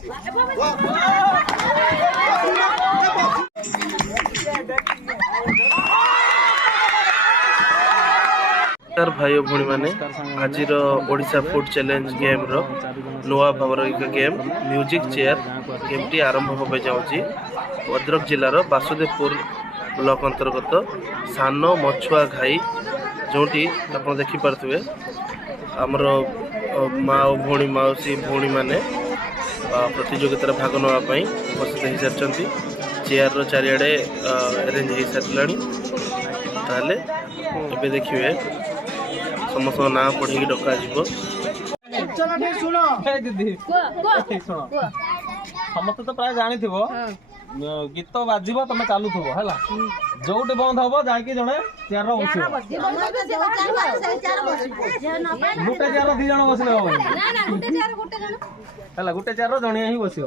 भाई भौणी मैंने आज ओडिशा फूड चैलेंज गेम रो नुआ भावर एक game music chair game T आरंभ होबे जाउची भद्रक जिलार वासुदेवपुर ब्लॉक अंतर्गत सान मछुआ घाई जोटी आप देखिपे आमर माँ भौणी मौसी भौणी मैंने प्रतियोगितार भाग नापी उपस्थित हो सारी चेयर रो चारिआडे अरेंज हो सारे ताले देखिए समस्त ना पढ़ी डका समस्त तो प्राय जानी थो गीत बाजिब तुम चालू थो है जोटे बंद हम जाकि जड़े चेयर गोटे चेयर दी जन बसले हम गोटे चेयर जड़िया ही बस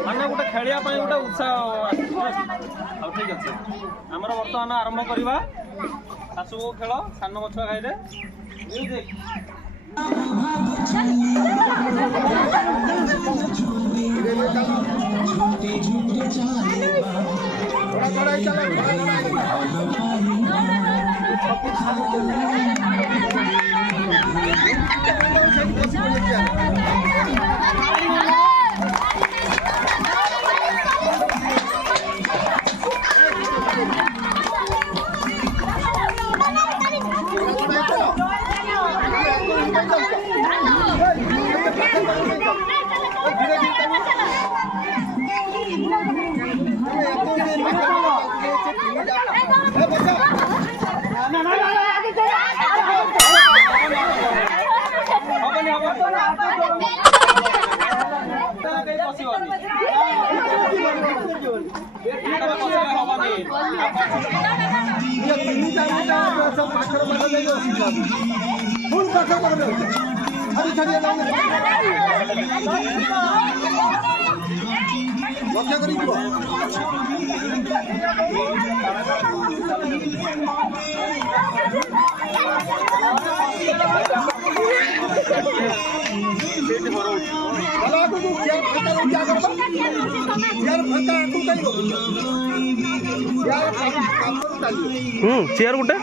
मैंने गोटे खेलिया गोटे उत्साह ठीक अच्छे आम बर्तमान आरंभ करवा सासु खेल सान मछुआ खाई चेयर गोटे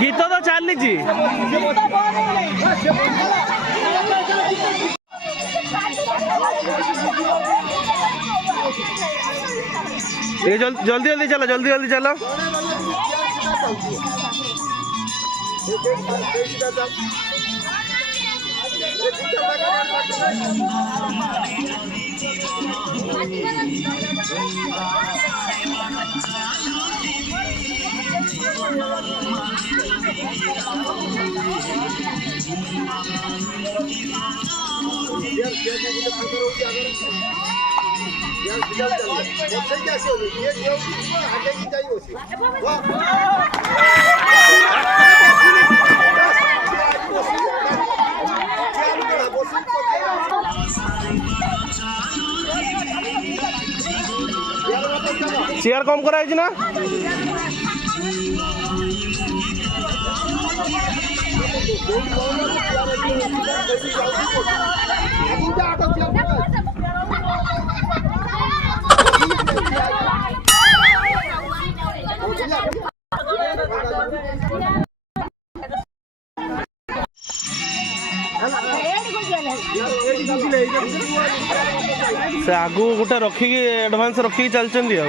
गीत तो चली जल्दी जल्दी चलो जल्दी जल्दी चलो यार क्या চেয়ার কম করা হয়েছে না? से आगु गोटे रखिकी एडभांस रखिकी चलचंदी आ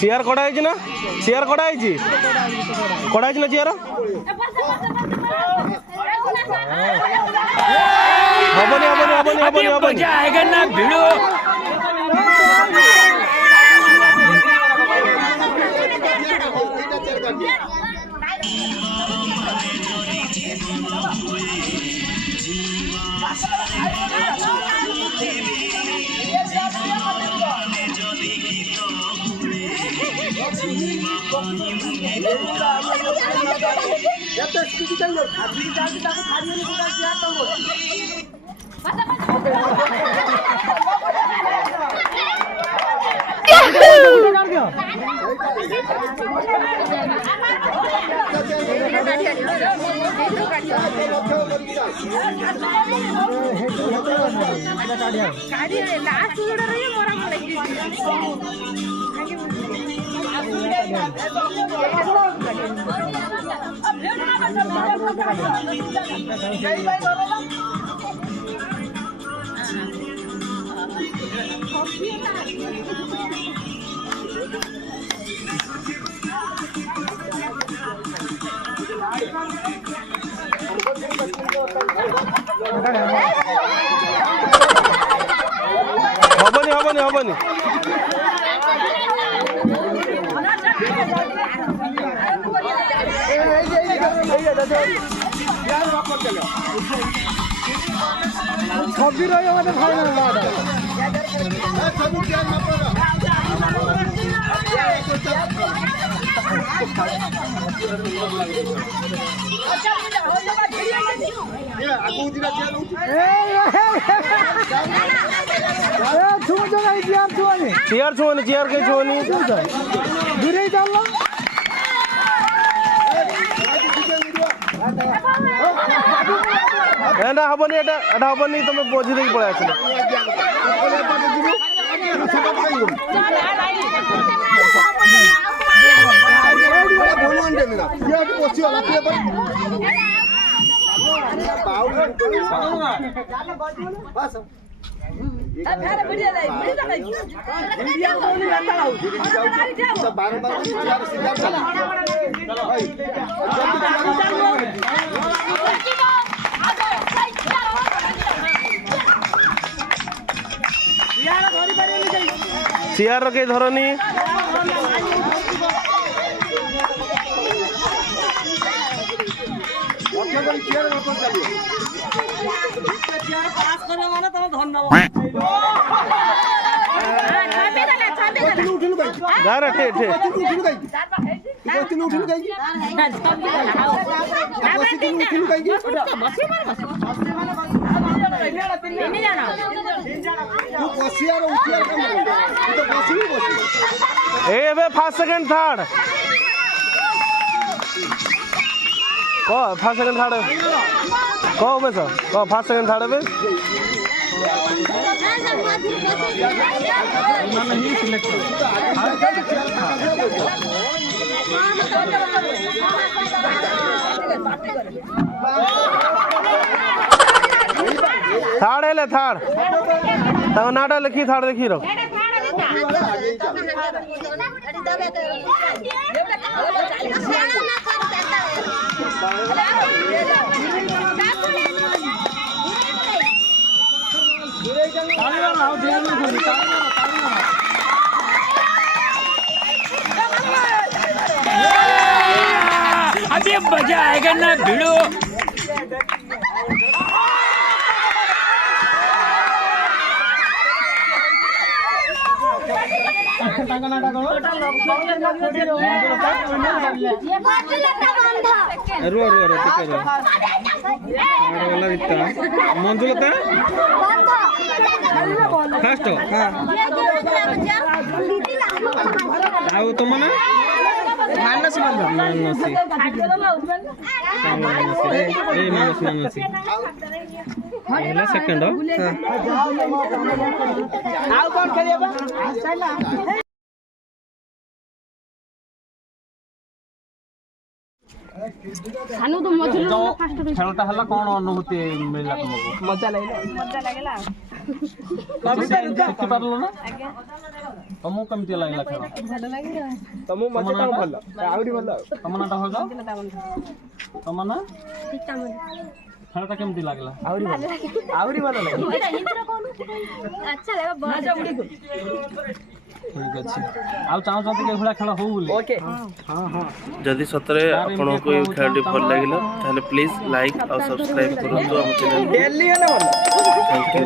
चेयर कड़ा है ना चेयर कड़ा है ना चेयर हबनी हबनी हबनी हबनी हबनी आएगा ना भिड़ो हबनी हबनी हबनी छब्बी रह्यो भने फाइनल चेयर छुअनी चेयर के छुअनी दूरे चल एटा हबनी एटा एटा हबनी तुम बोझी देकी पळा आछले चेयर के धरनी first second third first second third कौ में सर कौ फर्स्ट सेकंड थर्ड में थर्ड है ले थर्ड नाटा लिखी थर्ड देखी रहो अभी मजा आएगा ना भिड़ो। मंजुलता फास्ट आउ तुम ना मानसी मानसी मानसी पहला सेकंड ଆଉ କଣ ଖେଳିବା ଖେଳଟା ହେଲା କଣ ଅନୁଭୂତି ମିଳିଲା ତୁମକୁ? ମଜା ଲାଗିଲା ଶିଖିପାରିଲ ନା? ତମକୁ କେମିତି ଲାଗିଲା ଖେଳ? ତମକୁ ମଜା ଟା ଭଲ ଆହୁରି ଭଲ ତମ ନାଁଟା ହଉଛ? ତମ ନା? ଖେଳଟା କେମିତି ଲାଗିଲା? ଆହୁରି ଭଲ ଲାଗିଲା ଠିକ ଅଛି ଆଉ ଚାହୁଁଛନ୍ତି କି ଏଭଳିଆ ଖେଳ ହଉ ବୋଲି? ଓକେ जदि सतरे आपको ये खेलटी भल लगे ताहले प्लीज लाइक और सब्सक्राइब करंतु हम चैनल डेली हेले ଭଲ थैंक यू।